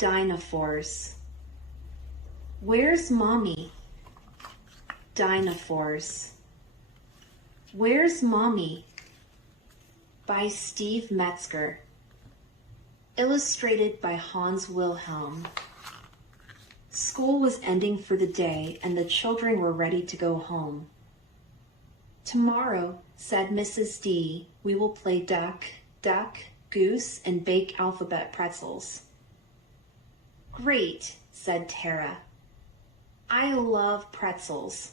Dinofours. Where's Mommy? Dinofours. Where's Mommy? By Steve Metzger. Illustrated by Hans Wilhelm. School was ending for the day and the children were ready to go home. Tomorrow, said Mrs. D, we will play duck, goose, and bake alphabet pretzels. Great, said Tara. I love pretzels.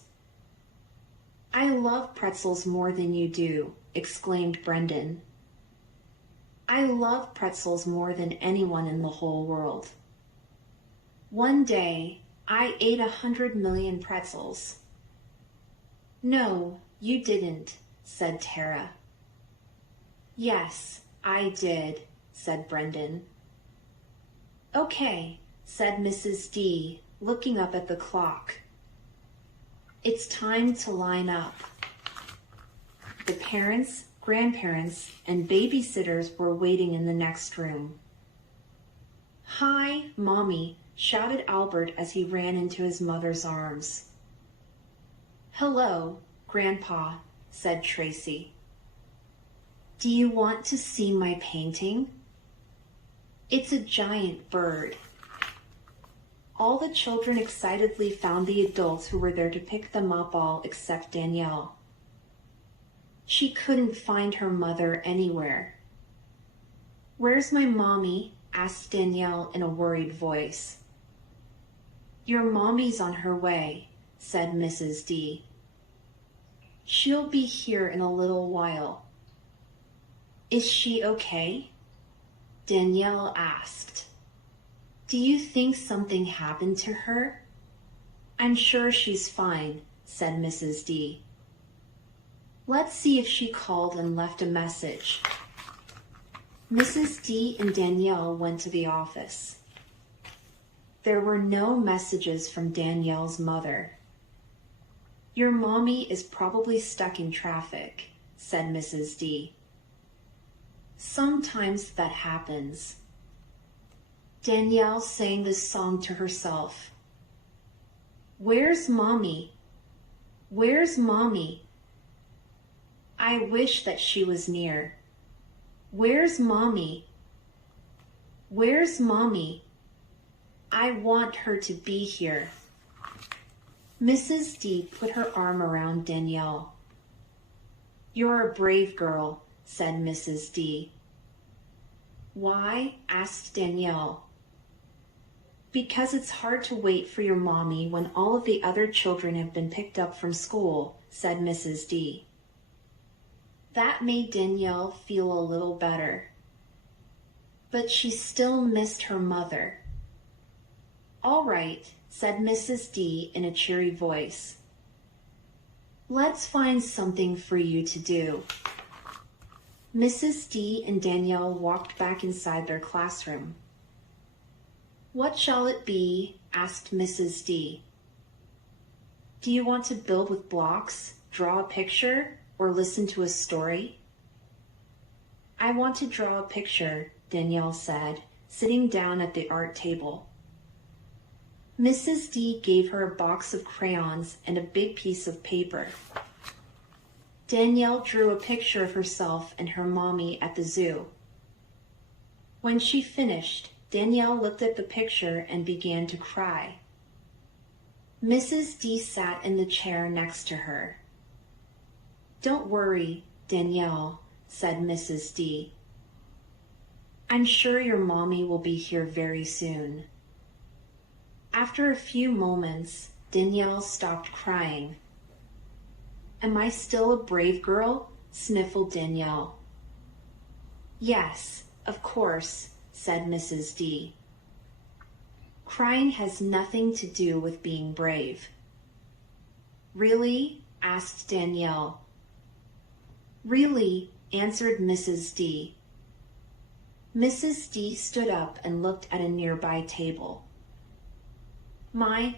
I love pretzels more than you do, exclaimed Brendan. I love pretzels more than anyone in the whole world. One day, I ate 100 million pretzels. No, you didn't, said Tara. Yes, I did, said Brendan. Okay, said Mrs. D, looking up at the clock. It's time to line up. The parents, grandparents, and babysitters were waiting in the next room. Hi, Mommy, shouted Albert as he ran into his mother's arms. Hello, Grandpa, said Tracy. Do you want to see my painting? It's a giant bird. All the children excitedly found the adults who were there to pick them up all except Danielle. She couldn't find her mother anywhere. Where's my mommy? Asked Danielle in a worried voice. Your mommy's on her way, said Mrs. D. She'll be here in a little while. Is she okay? Danielle asked. Do you think something happened to her? I'm sure she's fine, said Mrs. D. Let's see if she called and left a message. Mrs. D and Danielle went to the office. There were no messages from Danielle's mother. Your mommy is probably stuck in traffic, said Mrs. D. Sometimes that happens. Danielle sang this song to herself. Where's Mommy? Where's Mommy? I wish that she was near. Where's Mommy? Where's Mommy? I want her to be here. Mrs. D put her arm around Danielle. You're a brave girl, said Mrs. D. Why? Asked Danielle. Because it's hard to wait for your mommy when all of the other children have been picked up from school, said Mrs. D. That made Danielle feel a little better. But she still missed her mother. All right, said Mrs. D in a cheery voice. Let's find something for you to do. Mrs. D and Danielle walked back inside their classroom. What shall it be? Asked Mrs. D. Do you want to build with blocks, draw a picture, or listen to a story? I want to draw a picture, Danielle said, sitting down at the art table. Mrs. D gave her a box of crayons and a big piece of paper. Danielle drew a picture of herself and her mommy at the zoo. When she finished, Danielle looked at the picture and began to cry. Mrs. D sat in the chair next to her. Don't worry, Danielle, said Mrs. D. I'm sure your mommy will be here very soon. After a few moments, Danielle stopped crying. Am I still a brave girl? Sniffled Danielle. Yes, of course, said Mrs. D. Crying has nothing to do with being brave. Really? Asked Danielle. Really, answered Mrs. D. Mrs. D stood up and looked at a nearby table. My,